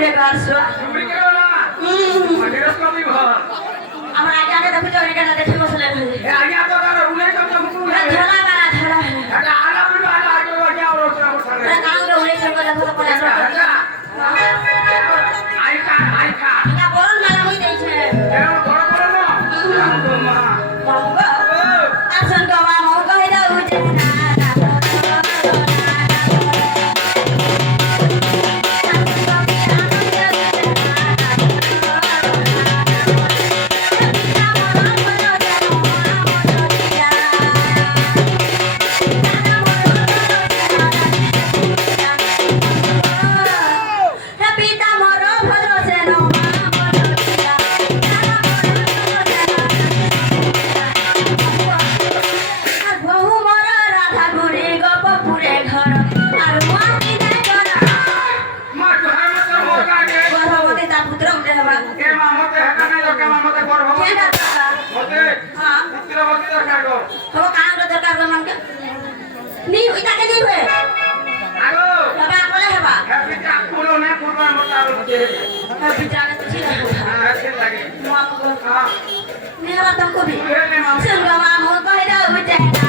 ঘুরে কাটছো আমার আগে আগে দেখো চলে কেন দেখে বসলে ধরা মারা ধরা কাউকে উড়ে চলে দেখো তো পরে না বল মারা হই দেইছে আসন গো মা মো কই দাও বুঝে না नी इता के नी हुए आगो बाबा कोले हेबा हैप्पी टा पुरो ने पुरो मोटा होते हैप्पी टा के छी हां अच्छे लागे हां ने हवा तुमको भी संगमा मो कहि दा बुझे